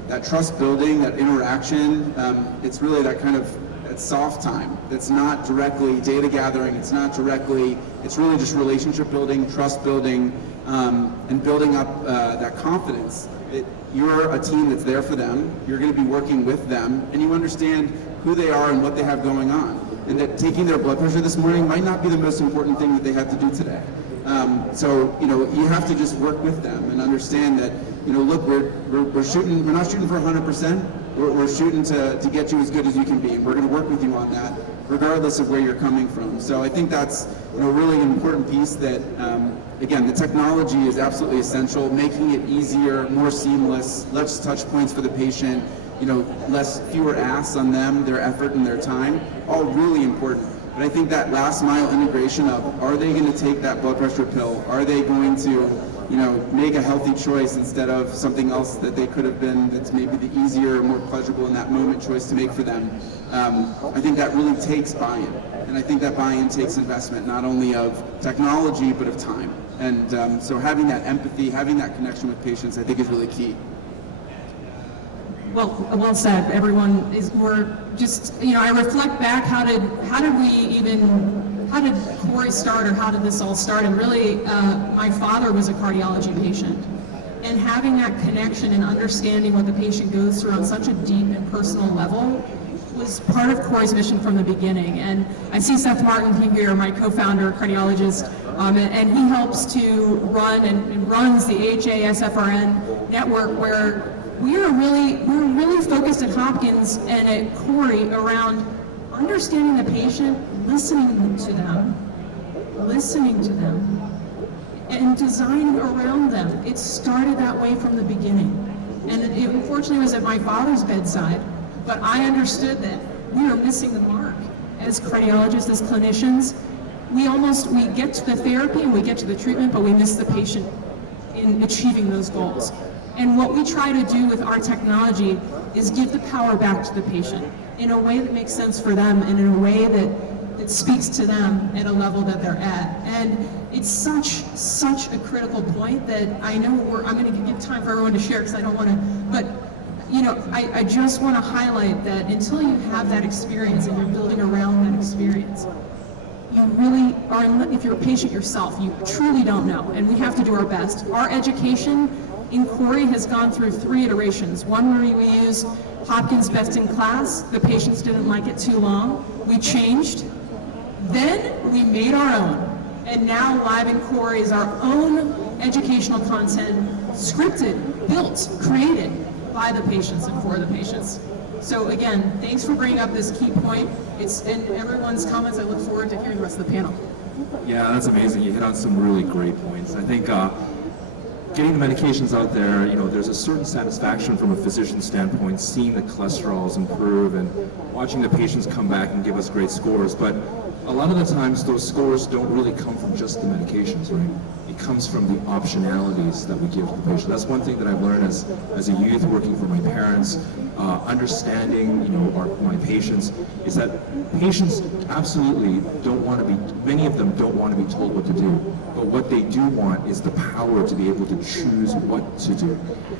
that trust building, that interaction, it's really that kind of that soft time. That's not directly data gathering. It's really just relationship building, trust building, and building up that confidence that you're a team that's there for them. You're going to be working with them, and you understand who they are and what they have going on. And that taking their blood pressure this morning might not be the most important thing that they have to do today. So, you know, you have to just work with them and understand that, you know, look, we're not shooting for 100%. We're shooting to get you as good as you can be, and we're going to work with you on that, regardless of where you're coming from. So I think that's, you know, really an important piece that, again, the technology is absolutely essential, making it easier, more seamless, less touch points for the patient, you know, fewer asks on them, their effort and their time, all really important. But I think that last mile integration of, are they going to take that blood pressure pill? Are they going to, you know, make a healthy choice instead of something else that they could have been that's maybe the easier, more pleasurable in that moment choice to make for them? I think that really takes buy-in. And I think that buy-in takes investment, not only of technology, but of time. And so having that empathy, having that connection with patients, I think is really key. Well said. Everyone is. We're just. I reflect back. How did Corey start, or how did this all start? And really, my father was a cardiology patient, and having that connection and understanding what the patient goes through on such a deep and personal level was part of Corey's mission from the beginning. And I see Seth Martin here, my co-founder, cardiologist, and he helps to run and runs the AHA-SFRN network, where we're really focused at Hopkins and at Corey around understanding the patient, listening to them, and designing around them. It started that way from the beginning. And it unfortunately was at my father's bedside, but I understood that we are missing the mark as cardiologists, as clinicians. We get to the therapy and we get to the treatment, but we miss the patient in achieving those goals. And what we try to do with our technology is give the power back to the patient in a way that makes sense for them and in a way that speaks to them at a level that they're at. And it's such a critical point that I know I'm going to give time for everyone to share, because I don't want to, but I just want to highlight that until you have that experience and you're building around that experience, you really are, if you're a patient yourself, you truly don't know, and we have to do our best. Our education in Corey has gone through 3 iterations. One where we use Hopkins best in class. The patients didn't like it too long. We changed. Then we made our own. And now Live in Corey is our own educational content, scripted, built, created by the patients and for the patients. So again, thanks for bringing up this key point. It's in everyone's comments. I look forward to hearing the rest of the panel. Yeah, that's amazing. You hit on some really great points. I think getting the medications out there, there's a certain satisfaction from a physician standpoint, seeing the cholesterols improve and watching the patients come back and give us great scores. But a lot of the times those scores don't really come from just the medications, right? It comes from the optionalities that we give to the patient. That's one thing that I've learned as a youth working for my parents, understanding, my patients, is that patients absolutely don't want to be, many of them don't want to be told what to do, but what they do want is the power to be able to choose what to do.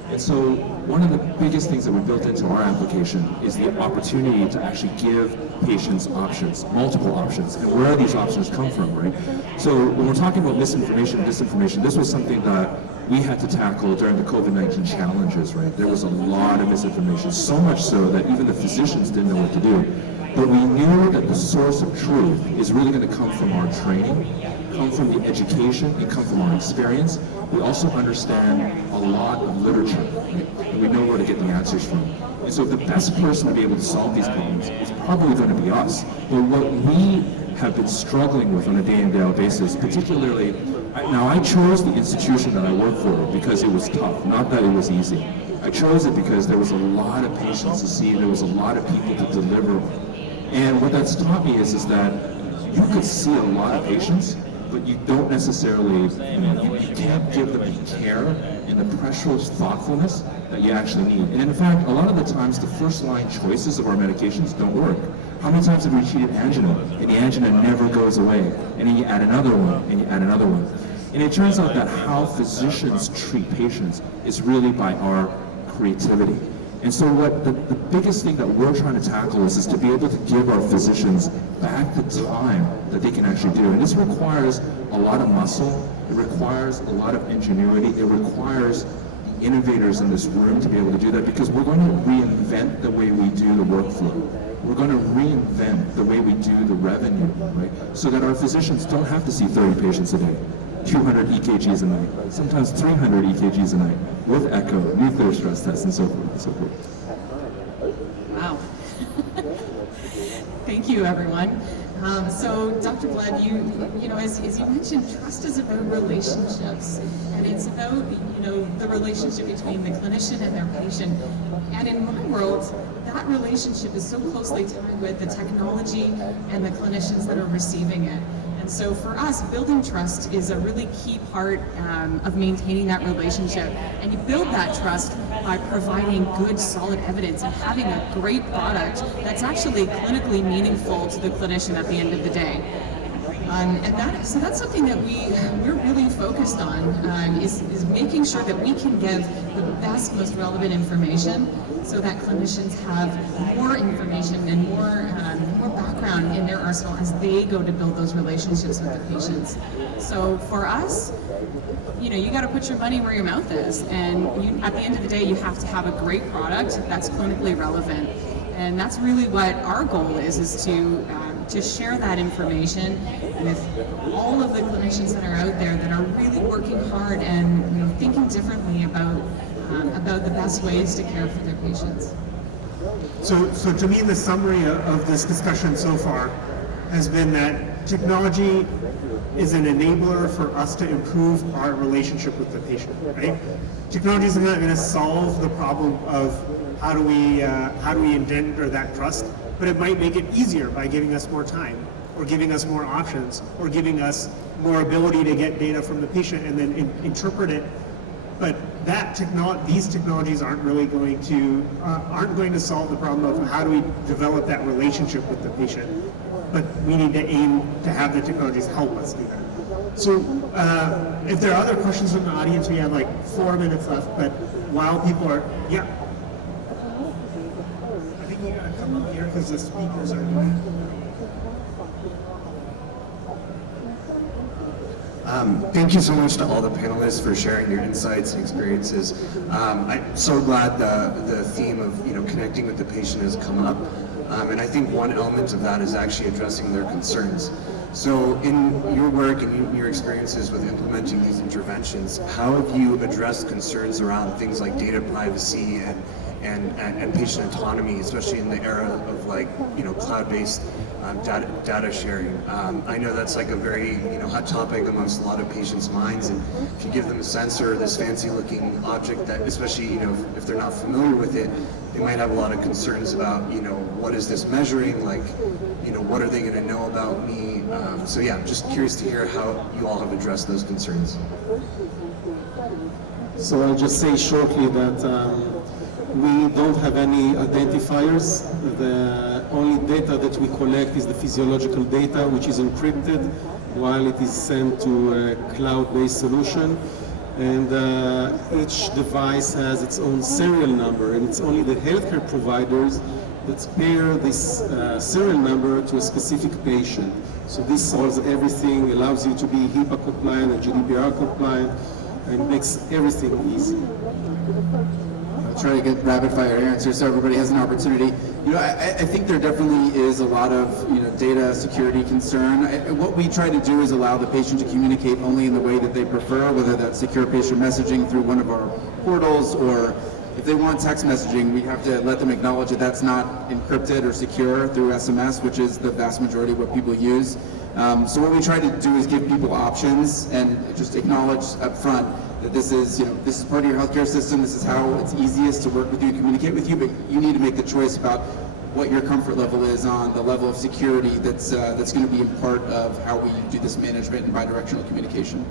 And so one of the biggest things that we built into our application is the opportunity to actually give patients options, multiple options, and where these options come from, right? So when we're talking about misinformation and disinformation, this was something that we had to tackle during the COVID-19 challenges, right? There was a lot of misinformation, so much so that even the physicians didn't know what to do. But we knew that the source of truth is really going to come from our training, come from the education, and come from our experience. We also understand a lot of literature, right? And we know where to get the answers from. And so the best person to be able to solve these problems is probably going to be us. But what we have been struggling with on a day-in-day-out basis, particularly, now I chose the institution that I work for because it was tough, not that it was easy. I chose it because there was a lot of patients to see, there was a lot of people to deliver. And what that's taught me is that you could see a lot of patients, but you don't necessarily, you can't give them the care and the precious thoughtfulness that you actually need. And in fact, a lot of the times, the first line choices of our medications don't work. How many times have we treated angina, and the angina never goes away, and then you add another one, and you add another one. And it turns out that how physicians treat patients is really by our creativity. And so what the biggest thing that we're trying to tackle is to be able to give our physicians back the time that they can actually do. And this requires a lot of muscle, it requires a lot of ingenuity, it requires the innovators in this room to be able to do that, because we're going to reinvent the way we do the workflow. We're going to reinvent the way we do the revenue, right? So that our physicians don't have to see 30 patients a day, 200 EKGs a night, sometimes 300 EKGs a night, with echo, nuclear stress tests, and so forth and so forth. Wow. Thank you, everyone. So, Dr. Blood, as you mentioned, trust is about relationships, and it's about the relationship between the clinician and their patient. And in my world, that relationship is so closely tied with the technology and the clinicians that are receiving it. And so for us, building trust is a really key part of maintaining that relationship. And you build that trust by providing good, solid evidence and having a great product that's actually clinically meaningful to the clinician at the end of the day. So that's something that we're really focused on, is making sure that we can give the best, most relevant information so that clinicians have more information and more background in their arsenal as they go to build those relationships with the patients. So for us, you got to put your money where your mouth is, and at the end of the day, you have to have a great product that's clinically relevant. And that's really what our goal is to share that information with all of the clinicians that are out there that are really working hard and thinking differently about the best ways to care for their patients. So to me, the summary of this discussion so far has been that technology is an enabler for us to improve our relationship with the patient, right? Technology is not going to solve the problem of how do we engender that trust, but it might make it easier by giving us more time, or giving us more options, or giving us more ability to get data from the patient and then interpret it. But these technologies aren't really going to solve the problem of how do we develop that relationship with the patient. But we need to aim to have the technologies help us do that. So if there are other questions from the audience, we have like 4 minutes left, but while people are, yeah. I think you gotta come up here because the speakers are Thank you so much to all the panelists for sharing your insights and experiences. I'm so glad the theme of connecting with the patient has come up, and I think one element of that is actually addressing their concerns. So in your work and your experiences with implementing these interventions, how have you addressed concerns around things like data privacy and patient autonomy, especially in the era of cloud-based data sharing? I know that's like a very hot topic amongst a lot of patients' minds, and if you give them a sensor, this fancy-looking object that, especially if they're not familiar with it, they might have a lot of concerns about what is this measuring, what are they going to know about me? So yeah, I'm just curious to hear how you all have addressed those concerns. So I'll just say shortly that we don't have any identifiers. The only data that we collect is the physiological data, which is encrypted while it is sent to a cloud-based solution. And each device has its own serial number, and it's only the healthcare providers that pair this serial number to a specific patient. So this solves everything, allows you to be HIPAA compliant and GDPR compliant, and makes everything easy. I'll try to get rapid fire answers so everybody has an opportunity. I think there definitely is a lot of data security concern. What we try to do is allow the patient to communicate only in the way that they prefer, whether that's secure patient messaging through one of our portals, or if they want text messaging, we have to let them acknowledge that that's not encrypted or secure through SMS, which is the vast majority of what people use. So what we try to do is give people options and just acknowledge up front that this is part of your healthcare system. This is how it's easiest to work with you, communicate with you, but you need to make the choice about what your comfort level is on the level of security that's going to be a part of how we do this management and bidirectional communication.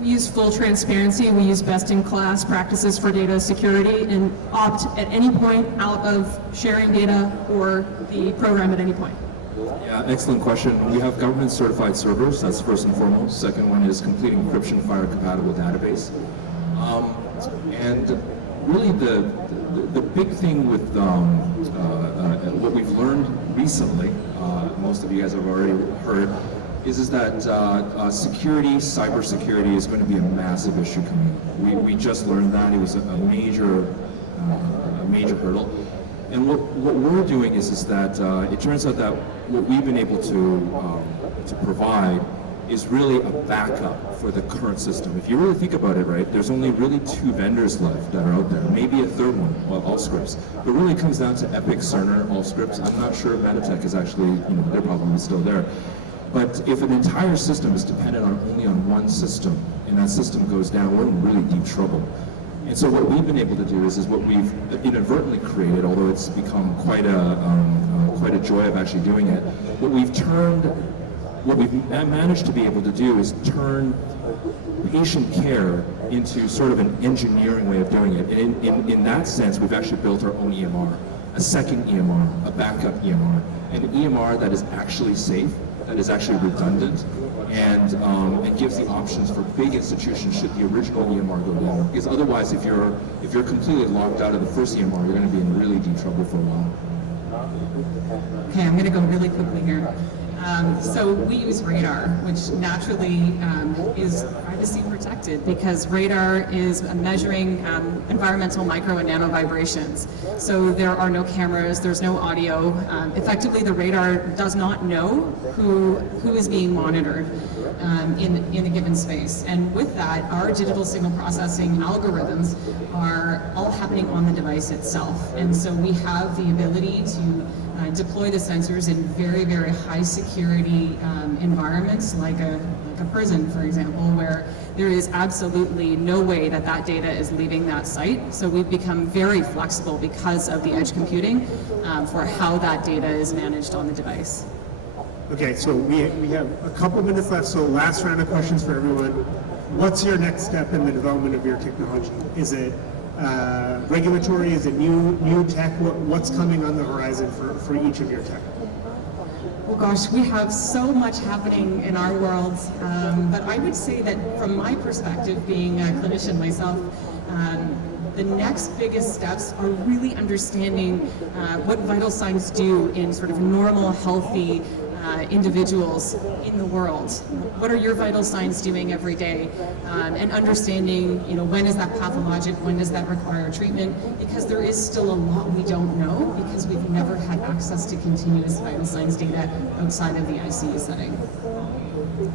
We use full transparency, and we use best-in-class practices for data security, and opt at any point out of sharing data or the program at any point. Yeah, excellent question. We have government certified servers, that's first and foremost. Second one is complete encryption FHIR compatible database. And really the big thing with what we've learned recently, most of you guys have already heard, is that security, cybersecurity is going to be a massive issue coming. We just learned that. It was a major hurdle. And what we're doing is that it turns out that what we've been able to provide is really a backup for the current system. If you really think about it, right, there's only really 2 vendors left that are out there, maybe a third one, Allscripts. But really it comes down to Epic, Cerner, Allscripts. I'm not sure if Meditech is actually, they're probably still there. But if an entire system is dependent only on one system, and that system goes down, we're in really deep trouble. And so what we've been able to do is what we've inadvertently created, although it's become quite a joy of actually doing it. What we've turned what we've managed to be able to do is turn patient care into sort of an engineering way of doing it. And in that sense, we've actually built our own EMR, a second EMR, a backup EMR, and an EMR that is actually safe, that is actually redundant, and gives the options for big institutions should the original EMR go down. Because otherwise, if you're completely locked out of the first EMR, you're going to be in really deep trouble for a while. Okay, I'm going to go really quickly here. So we use radar, which naturally is privacy protected because radar is measuring environmental micro and nano vibrations. So there are no cameras, there's no audio. Effectively, the radar does not know who is being monitored in a given space. And with that, our digital signal processing algorithms are all happening on the device itself. And so we have the ability to deploy the sensors in very, very high security environments like a prison, for example, where there is absolutely no way that that data is leaving that site. So we've become very flexible because of the edge computing for how that data is managed on the device. Okay, so we have a couple minutes left, so last round of questions for everyone. What's your next step in the development of your technology? Is it regulatory? Is it new tech? What's coming on the horizon for each of your tech? Oh gosh, we have so much happening in our world, but I would say that from my perspective, being a clinician myself, the next biggest steps are really understanding what vital signs do in sort of normal, healthy individuals in the world. What are your vital signs doing every day? And understanding, when is that pathologic? When does that require treatment? Because there is still a lot we don't know because we've never had access to continuous vital signs data outside of the ICU setting.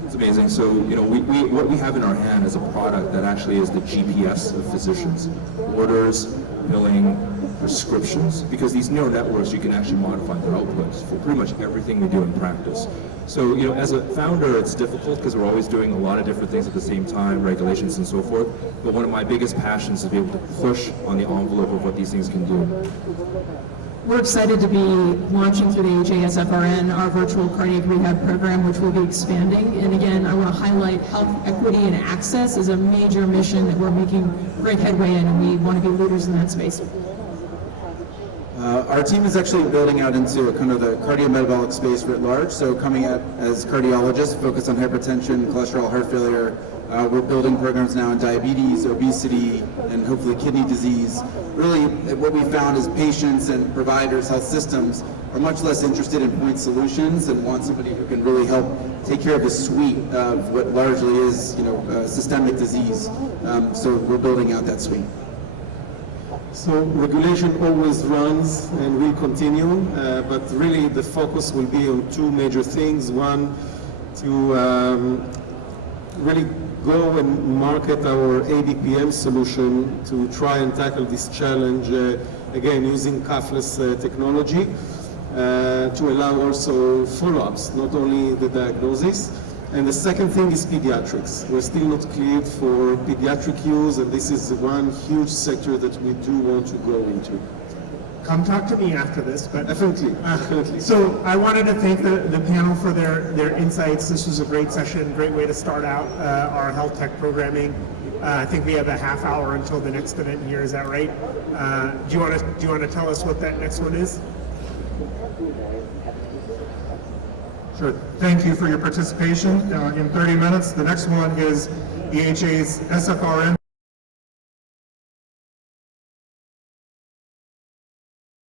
It's amazing. So, what we have in our hand is a product that actually is the GPS of physicians. Orders, billing, prescriptions, because these neural networks, you can actually modify their outputs for pretty much everything we do in practice. So, as a founder, it's difficult because we're always doing a lot of different things at the same time, regulations and so forth. But one of my biggest passions is to be able to push on the envelope of what these things can do. We're excited to be launching through the AHA-SFRN our virtual cardiac rehab program, which will be expanding. And again, I want to highlight health equity and access is a major mission that we're making great headway in, and we want to be leaders in that space. Our team is actually building out into kind of the cardiometabolic space writ large. So coming out as cardiologists, focused on hypertension, cholesterol, heart failure. We're building programs now in diabetes, obesity, and hopefully kidney disease. Really, what we found is patients and providers, health systems, are much less interested in point solutions and want somebody who can really help take care of the suite of what largely is, systemic disease. So we're building out that suite. So regulation always runs and will continue, but really the focus will be on two major things. One, to really go and market our ADPM solution to try and tackle this challenge, again, using cuffless technology to allow also follow-ups, not only the diagnosis. And the second thing is pediatrics. We're still not cleared for pediatric use, and this is one huge sector that we do want to go into. Come talk to me after this, but Definitely. So I wanted to thank the panel for their insights. This was a great session, great way to start out our health tech programming. I think we have a half hour until the next event here. Is that right? Do you want to tell us what that next one is? Sure. Thank you for your participation. In 30 minutes, the next one is EHA's SFRN